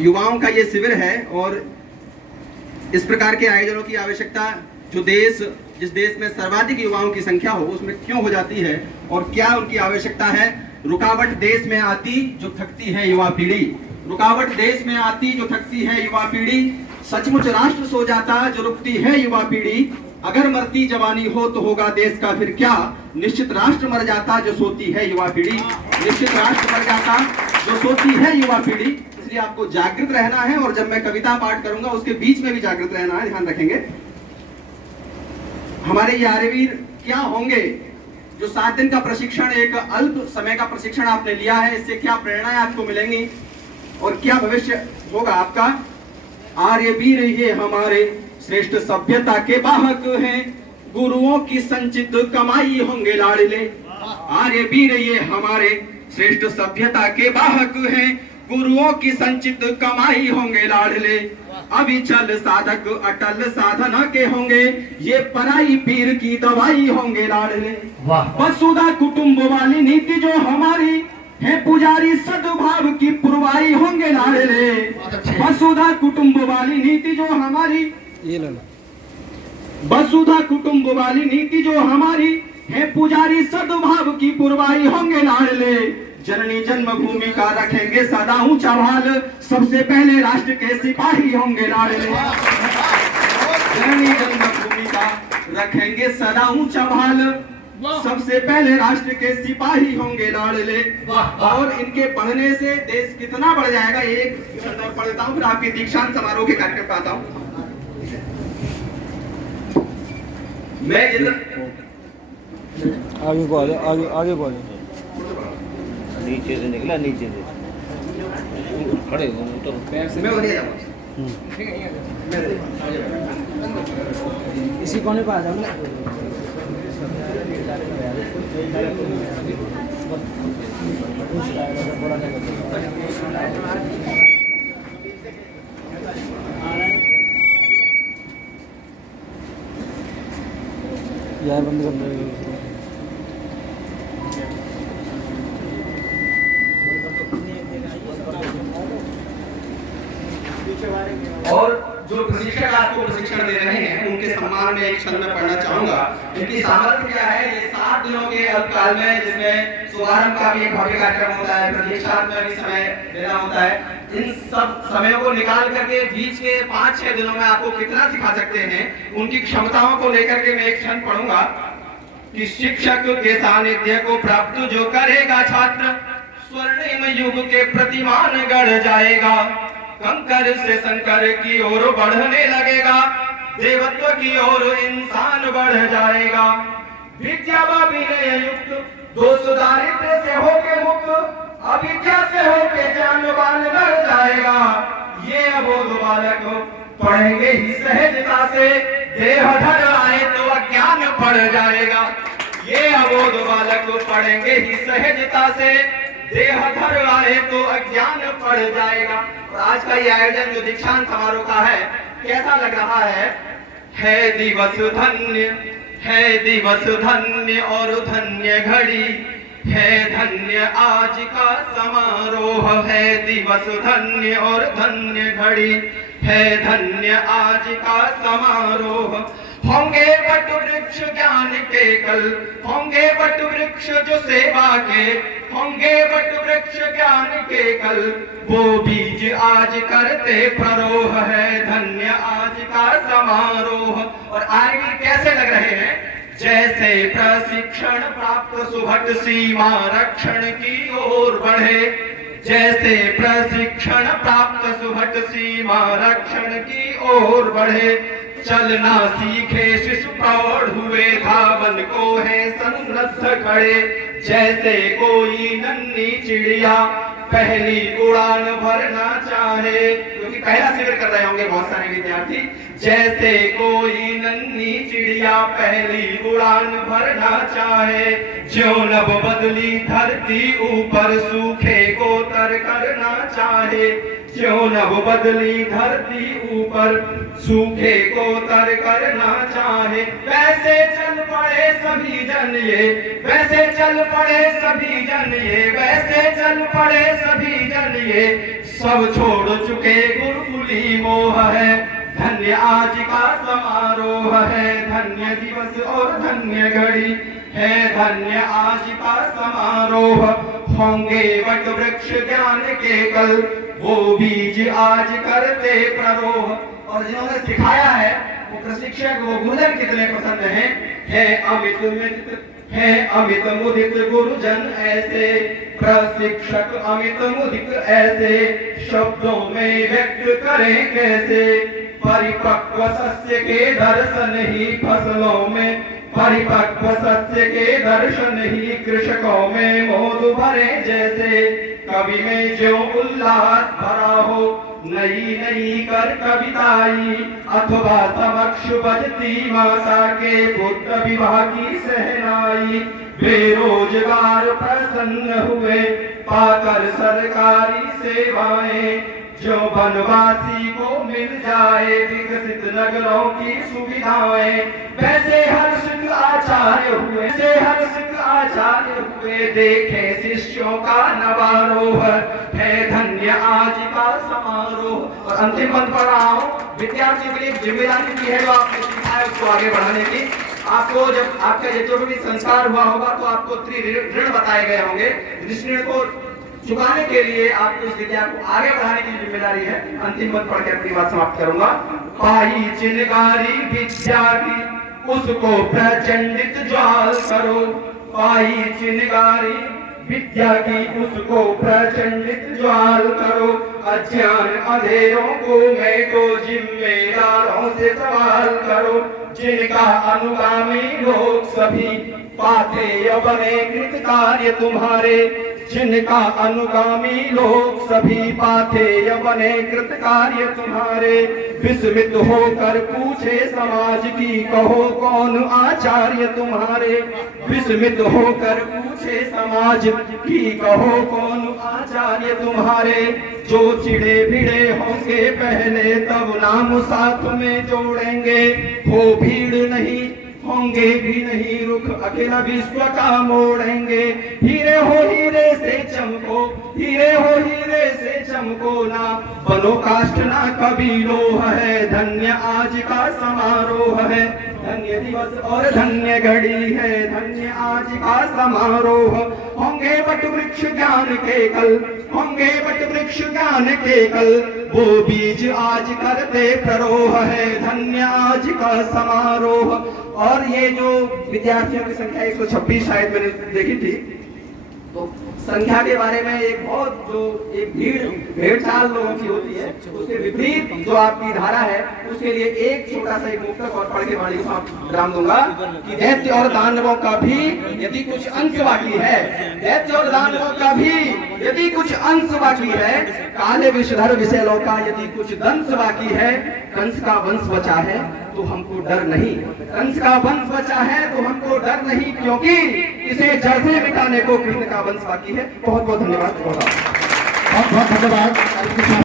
युवाओं का ये शिविर है और इस प्रकार के आयोजनों की आवश्यकता जिस देश में सर्वाधिक युवाओं की संख्या हो उसमें क्यों हो जाती है और क्या उनकी आवश्यकता है। रुकावट देश में आती जो थकती है युवा पीढ़ी, रुकावट देश में आती जो थकती है युवा पीढ़ी, सचमुच राष्ट्र सो जाता जो रुकती है युवा पीढ़ी, अगर मरती जवानी हो तो होगा देश का फिर क्या, निश्चित राष्ट्र मर जाता जो सोती है युवा पीढ़ी, निश्चित राष्ट्र मर जाता जो सोती है युवा पीढ़ी। इसलिए आपको जागृत रहना है और जब मैं कविता पाठ करूंगा उसके बीच में भी जागृत रहना है, ध्यान रखेंगे। हमारे ये आर्यवीर क्या होंगे? जो 7 दिन का प्रशिक्षण, एक अल्प समय का प्रशिक्षण आपने लिया है, इससे क्या प्रेरणाएं आपको मिलेंगी और क्या भविष्य होगा आपका। आर्यवीर ये हमारे श्रेष्ठ सभ्यता के वाहक हैं, गुरुओं की संचित कमाई होंगे लाडले। आर्यवीर ये हमारे श्रेष्ठ सभ्यता के वाहक हैं, गुरुओं की संचित कमाई होंगे लाडले। अविचल साधक अटल साधना के होंगे, ये पराई पीर की दवाई होंगे लाडले। वसुधा कुटुंब वाली नीति जो हमारी है, पुजारी सद्भाव की पुरवाई होंगे लाडले। वसुधा कुटुंब वाली नीति जो हमारी, वसुधा कुटुंब वाली नीति जो हमारी है, पुजारी सद्भाव की पुरवाई होंगे लाडले। जननी जन्मभूमि का रखेंगे सदा ऊंचा भाल, सबसे पहले राष्ट्र के सिपाही होंगे लाडले। जननी जन्मभूमि का रखेंगे सदा ऊंचा भाल, सबसे पहले राष्ट्र के सिपाही होंगे लाडले। और इनके पढ़ने से देश कितना बढ़ जाएगा, एक और पढ़ देता हूँ फिर आपके दीक्षांत समारोह के कार्यक्रम पे आता हूँ। मैं आगे को आगे को नीचे से निकला, नीचे से खड़े हो तो पैर से मैं बढ़िया जाऊंगा। इसी कोने पे आ जाओ ना। यार बंद कर दो। और जो प्रशिक्षक आपको प्रशिक्षण दे रहे हैं उनके सम्मान में एक क्षण में पढ़ना चाहूंगा। इनकी सामर्थ्य क्या है, ये 7 दिनों के अल्पकाल में, जिसमें शुभारंभ का भी एक भव्य कार्यक्रम होता है, प्रतीक्षा में भी समय देना होता है, इन सब समयों को निकाल करके बीच के 5-6 दिनों में आपको कितना सिखा सकते हैं, उनकी क्षमताओं को लेकर के मैं एक क्षण पढ़ूंगा कि शिक्षक के सानिध्य को प्राप्त जो करेगा छात्र, स्वर्णिम युग के प्रतिमान गढ़ जाएगा। कंकर से शंकर की ओर बढ़ने लगेगा, देवत्व की ओर इंसान बढ़ जाएगा। विद्या विनय युक्त, दोष दारिद्र्य से होके मुक्त, अविद्या से होके ज्ञानवान बढ़ जाएगा। ये अबोध बालक पढ़ेंगे ही सहजता से, देह धर आए तो अज्ञान पड़ जाएगा। ये अबोध बालक पढ़ेंगे ही सहजता से, देह धर आए तो अज्ञान पड़ जाएगा। और आज का ये आयोजन जो दीक्षांत समारोह का है, कैसा लग रहा है? दिवस धन्य, है दिवस धन्य और धन्य घड़ी, है धन्य आज का समारोह। है दिवस धन्य और धन्य घड़ी, है धन्य आज का समारोह। होंगे वट वृक्ष ज्ञान के कल, होंगे वट वृक्ष जो सेवा के, होंगे वट वृक्ष ज्ञान के कल, वो बीज आज करते प्ररोह। है धन्य आज का समारोह। और आगे कैसे लग रहे हैं? जैसे प्रशिक्षण प्राप्त सुभट सीमा रक्षण की ओर बढ़े, जैसे प्रशिक्षण प्राप्त सुभट सीमा रक्षण की ओर बढ़े। चलना सीखे शिशु प्रौढ़ हुए, धावन को है सन्नद्ध खड़े। जैसे कोई नन्ही चिड़िया पहली उड़ान भरना चाहे, क्योंकि पहला शिविर कर रहे होंगे बहुत सारे विद्यार्थी। जैसे कोई नन्ही चिड़िया पहली उड़ान भरना चाहे, ज्यों नभ बदली धरती ऊपर सूखे को तर करना चाहे। ज्यों नभ बदली धरती ऊपर सूखे को तर करना चाहे, वैसे चल पड़े सभी जन ये, वैसे चल पड़े सभी जन ये, वैसे चल पड़े सभी जन ये। सब छोड़ चुके गुरुकुली मोह है। धन्य आज का समारोह है, धन्य दिवस और धन्य घड़ी है, धन्य आज का समारोह। होंगे वट वृक्ष ज्ञान के कल, वो बीज आज करते प्ररोह। और जिन्होंने सिखाया है वो प्रशिक्षक, वो गुरुजन कितने पसंद हैं। अमित मुदित गुरुजन ऐसे, प्रशिक्षक अमित मुदित ऐसे, शब्दों में व्यक्त करें कैसे। परिपक्व सत्य के दर्शन ही फसलों में, परिपक्व सत्य के दर्शन ही कृषकों में मोद भरे जैसे। कवि में जो उल्लास भरा हो, नई नई कर कविताई, अथवा समक्ष बजती माता के पुत्र विवाह की सहनाई। बेरोजगार प्रसन्न हुए पाकर सरकारी सेवाएं, जो बनवासी को मिल जाए विकसित नगरों की सुविधाएं। वैसे हर सिंह आचार्य हुए, वैसे हर सिंह आचार्य हुए, देखे शिष्यों का नवारोह है, धन्य आज का समारोह। और अंतिम पंथ पढ़ रहा हूँ, विद्यार्थियों के लिए जिम्मेदारी की है जो आपने सीखा है उसको आगे बढ़ाने की। आपको जब आपका जो भी संस्कार हुआ होगा तो आपको ऋण बताए गए होंगे, जिस ऋण को चुकाने के लिए आपको इस विद्या को आगे बढ़ाने की जिम्मेदारी है। अंतिम पद पढ़ के अपनी बात समाप्त करूंगा। पाई चिनगारी विद्या की, उसको प्रचंडित ज्वाल करो। पाई चिनगारी विद्या की, उसको प्रचंडित ज्वाल करो। अज्ञान अंधेरों को मेटो, जिम्मेदारों से सवाल करो। जिनका अनुगामी लोग सभी, पाथेय बने कृत कार्य तुम्हारे। जिनका अनुगामी लोग सभी, पाथेय बने कृत कार्य तुम्हारे। विस्मित होकर पूछे समाज की, कहो कौन आचार्य तुम्हारे। विस्मित होकर पूछे समाज की, कहो कौन आचार्य तुम्हारे। जो चिड़े भिड़े होंगे पहले, तब नाम साथ में जोड़ेंगे। हो भीड़ नहीं, होंगे भी नहीं रुख, अकेला विश्व का मोड़ेंगे। हीरे हो हीरे से चमको, हीरे हो हीरे से चमको ना, बनो काष्ठ ना कभी लोह है, धन्य आज का समारोह है। धन्य दिवस और धन्य घड़ी है, धन्य आज का समारोह। होंगे वट वृक्ष ज्ञान के कल, होंगे वट वृक्ष ज्ञान के कल, वो बीज आज करते प्ररोह है, धन्य आज का समारोह। और ये जो विद्यार्थियों की संख्या 126 शायद मैंने देखी थी, तो संख्या के बारे में एक बहुत जो एक भेड़ चाल लोगों की होती है, उसके विपरीत जो आपकी धारा है, उसके लिए एक छोटा सा एक मुक्तक और पढ़ के वाणी को आप विराम दूंगा कि दैत्य और दानवों का भी यदि कुछ अंश बाकी है, दैत्य और दानवों का भी यदि कुछ अंश बाकी है, काले विषधर विषैलों का यदि कुछ दंश बाकी है, कंस का वंश बचा है तो हमको डर नहीं, कंस का वंश बचा है तो हमको डर नहीं, क्योंकि इसे जड़ से मिटाने को कृष्ण का वंश बाकी है। बहुत बहुत धन्यवाद। बहुत बहुत धन्यवाद।